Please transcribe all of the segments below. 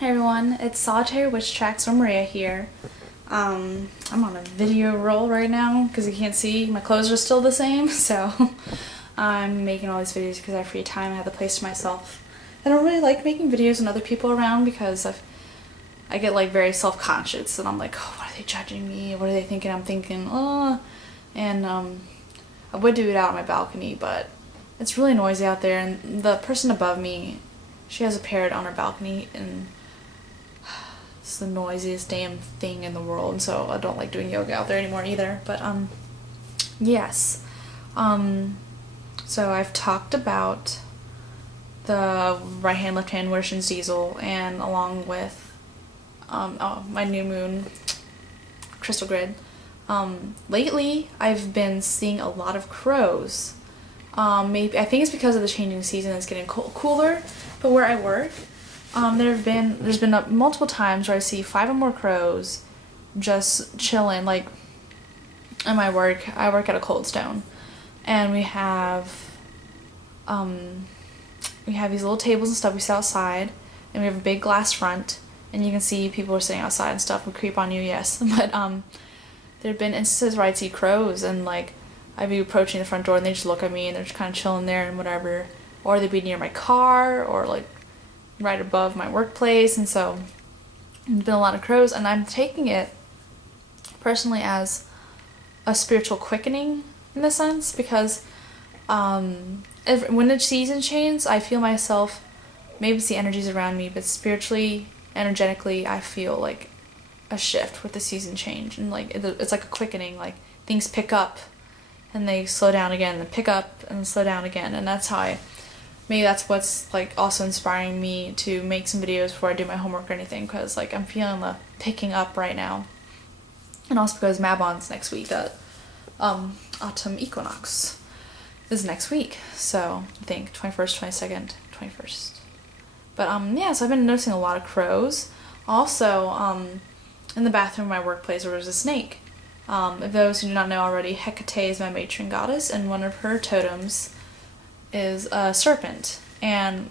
Hey everyone, it's Solitary Witch Tracks or Maria here. I'm on a video roll right now because you can't see. My clothes are still the same, so I'm making all these videos because I have free time. I have the place to myself. I don't really like making videos when other people are around because I get like very self-conscious and I'm like, oh, what are they judging me? What are they thinking? I'm thinking, oh, and I would do it out on my balcony, but it's really noisy out there, and the person above me, she has a parrot on her balcony, and it's the noisiest damn thing in the world, and so I don't like doing yoga out there anymore either. But yes. So I've talked about the right hand, left hand Wishing Diesel, and along with my new moon crystal grid. Lately I've been seeing a lot of crows. Maybe I think it's because of the changing season. It's getting cooler, but where I work, there's been multiple times where I see 5 or more crows just chilling, like at my work. I work at a Cold Stone, and we have these little tables and stuff. We sit outside, and we have a big glass front, and you can see people are sitting outside and stuff. We creep on you, yes. But there have been instances where I'd see crows, and like I'd be approaching the front door, and they just look at me, and they're just kind of chilling there and whatever. Or they'd be near my car, or like right above my workplace, and so there's been a lot of crows, and I'm taking it personally as a spiritual quickening in a sense, because when the season changes, I feel myself, maybe it's the energies around me, but spiritually, energetically, I feel like a shift with the season change, and like it's like a quickening, like things pick up and they slow down again, and pick up and slow down again, and maybe that's what's like also inspiring me to make some videos before I do my homework or anything, because like I'm feeling the picking up right now. And also because Mabon's next week, that autumn equinox is next week, so I think 21st, 22nd, 21st. But yeah, so I've been noticing a lot of crows. Also, in the bathroom of my workplace there was a snake. If those who do not know already, Hecate is my matron goddess, and one of her totems is a serpent. And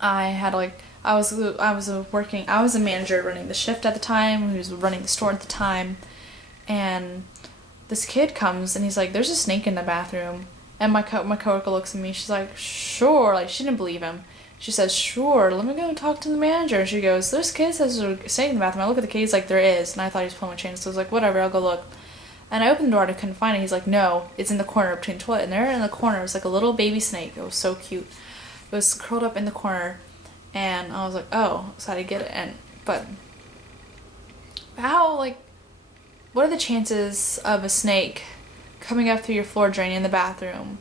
I was a manager running the shift at the time, who was running the store at the time, and this kid comes and he's like, there's a snake in the bathroom. And my coworker looks at me, she's like, sure, like she didn't believe him. She says, sure, let me go and talk to the manager. And she goes, there's kids that are staying in the bathroom. I look at the kid, he's like, there is. And I thought he was pulling my chain, so I was like, whatever, I'll go look. And I opened the door and I couldn't find it. He's like, no, it's in the corner between the toilet. And there in the corner was like a little baby snake. It was so cute. It was curled up in the corner. And I was like, oh, so I had to get it. But what are the chances of a snake coming up through your floor drain in the bathroom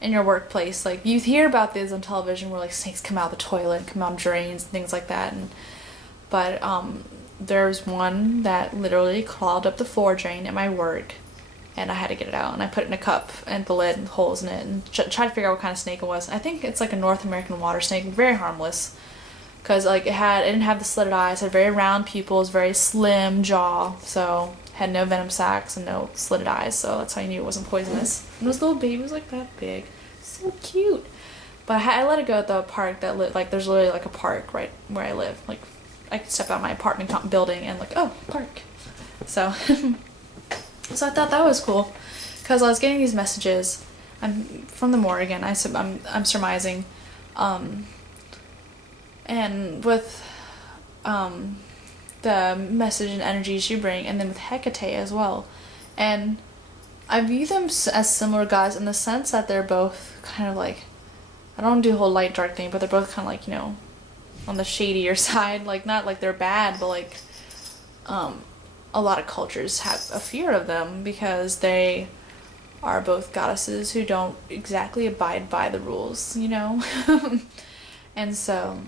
in your workplace? Like, you hear about this on television where like snakes come out of the toilet and come out of drains and things like that. But there's one that literally crawled up the floor drain at my work, and I had to get it out, and I put it in a cup and the lid and holes in it, and tried to figure out what kind of snake it was. I think it's like a North American water snake, very harmless, because like it didn't have the slitted eyes, it had very round pupils, very slim jaw, so had no venom sacs and no slitted eyes, so that's how I knew it wasn't poisonous. And this little baby was like that big, so cute. But I let it go at the park that there's literally like a park right where I live. Like I could step out my apartment building and like, oh, park. So so I thought that was cool, because I was getting these messages. I'm from the morgue again. I'm surmising, and with the message and energies you bring, and then with Hecate as well. And I view them as similar gods in the sense that they're both kind of like, I don't do the whole light dark thing, but they're both kind of like, on the shadier side. Like, not like they're bad, but like a lot of cultures have a fear of them because they are both goddesses who don't exactly abide by the rules, And so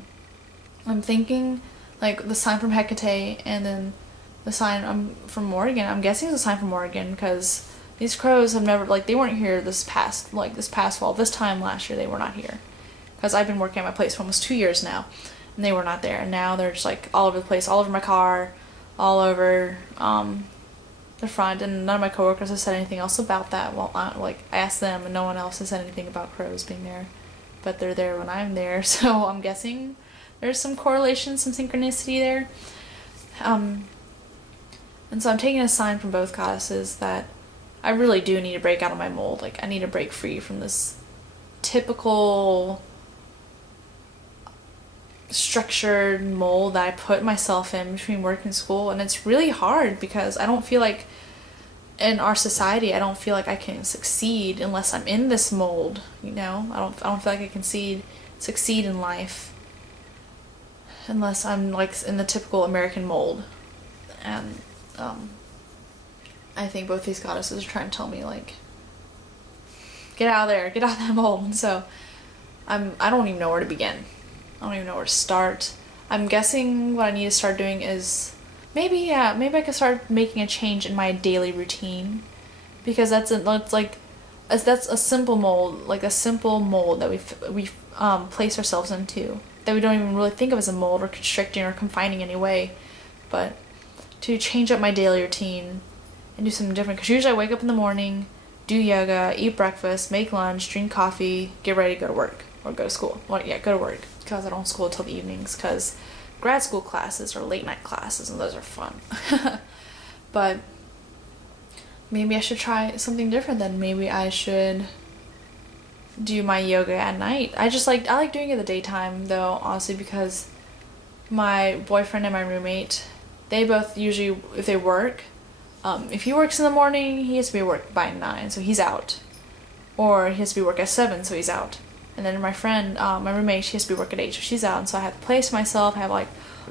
I'm thinking like the sign from Hecate, and then the sign from Morgan. I'm guessing it's a sign from Morgan, because these crows have never, like, they weren't here this past fall. This time last year they were not here, because I've been working at my place for almost 2 years now, and they were not there. And now they're just like all over the place, all over my car, all over the front. And none of my coworkers have said anything else about that. Well, I asked them, and no one else has said anything about crows being there, but they're there when I'm there. So I'm guessing there's some correlation, some synchronicity there. And so I'm taking a sign from both goddesses that I really do need to break out of my mold. Like, I need to break free from this typical structured mold that I put myself in between work and school. And it's really hard because I don't feel like, in our society, I don't feel like I can succeed unless I'm in this mold, you know? I don't feel like I can succeed in life unless I'm like in the typical American mold. And I think both these goddesses are trying to tell me, like, get out of there, get out of that mold. And so I don't even know where to begin. I don't even know where to start. I'm guessing what I need to start doing is maybe I could start making a change in my daily routine, because that's a simple mold, like a simple mold that we place ourselves into, that we don't even really think of as a mold or constricting or confining in any way. But to change up my daily routine and do something different, because usually I wake up in the morning, do yoga, eat breakfast, make lunch, drink coffee, get ready to go to work or go to school. Well, yeah, go to work, because I don't school until the evenings, because grad school classes are late night classes and those are fun. But maybe I should try something different then. Maybe I should do my yoga at night. I like doing it in the daytime though, honestly, because my boyfriend and my roommate, they both usually, if they work, if he works in the morning, he has to be at work by 9, so he's out. Or he has to be at work at 7, so he's out. And then my friend, my roommate, she has to be at work at 8, so she's out. And so I have the place to myself. I have like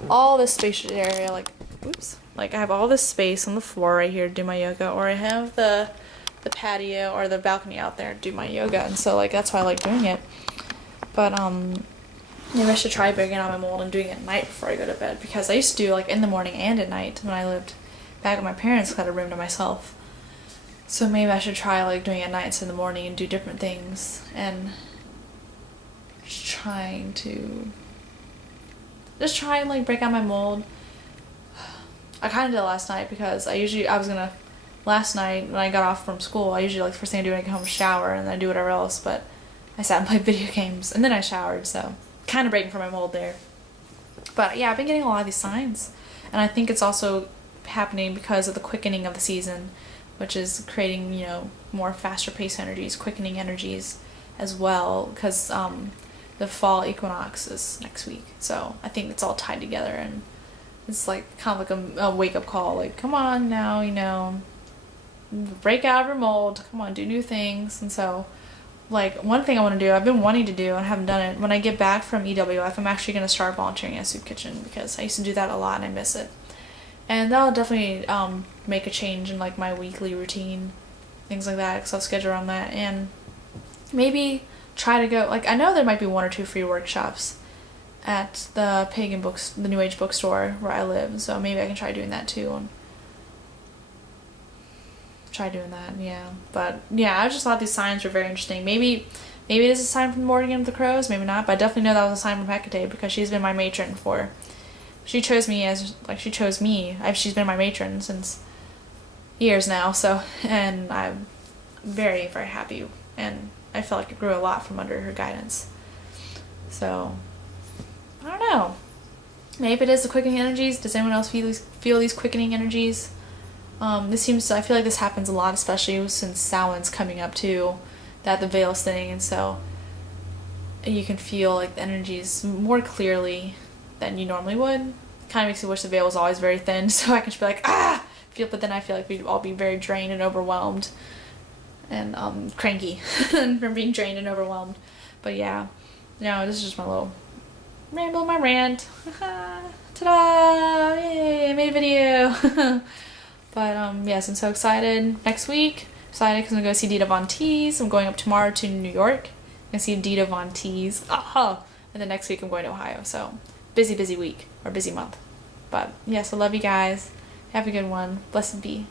all this spacious area, like, oops. Like, I have all this space on the floor right here to do my yoga, or I have the patio or the balcony out there to do my yoga. And so, like, that's why I like doing it. But, maybe I should try breaking out my mold and doing it at night before I go to bed, because I used to do, like, in the morning and at night when I lived back with my parents, who had a room to myself. So maybe I should try, like, doing it at night instead of in the morning and do different things, and just try and, like, break out my mold. I kind of did it last night, because last night when I got off from school, I usually, like, first thing I do when I get home is shower, and then I do whatever else, but I sat and played video games, and then I showered, so kind of breaking from my mold there. But yeah, I've been getting a lot of these signs, and I think it's also happening because of the quickening of the season, which is creating, you know, more faster paced energies, quickening energies as well, because the fall equinox is next week. So I think it's all tied together, and it's like kind of like a wake up call, like, come on now, you know, break out of your mold, come on, do new things. And so, like, one thing I want to do, I've been wanting to do and haven't done it, when I get back from EWF, I'm actually going to start volunteering at a soup kitchen, because I used to do that a lot and I miss it. And that'll definitely make a change in, like, my weekly routine, things like that, because I'll schedule around that. And maybe try to go, like, I know there might be 1 or 2 free workshops at the the New Age bookstore where I live, so maybe I can try doing that too. And try doing that, yeah. But yeah, I just thought these signs were very interesting. Maybe it is a sign from Morgan of the Crows, maybe not, but I definitely know that was a sign from Hecate, because she's been my matron she chose me. She's been my matron since years now, so, and I'm very, very happy, and I felt like it grew a lot from under her guidance. So, I don't know. Maybe it is the quickening energies. Does anyone else feel these quickening energies? I feel like this happens a lot, especially since Samhain's coming up too, that the veil's thinning, and so you can feel, like, the energies more clearly than you normally would. Kind of makes me wish the veil was always very thin, so I can just be like, but then I feel like we'd all be very drained and overwhelmed, and cranky from being drained and overwhelmed. But yeah, this is just my little ramble, my rant. Ta-da! Yay, I made a video. But yes, I'm so excited. Next week, excited because I'm going to go see Dita Von Teese. I'm going up tomorrow to New York. I'm going to see Dita Von Teese. And then next week I'm going to Ohio. So busy week, or busy month. But yes, I love you guys. Have a good one. Blessed be.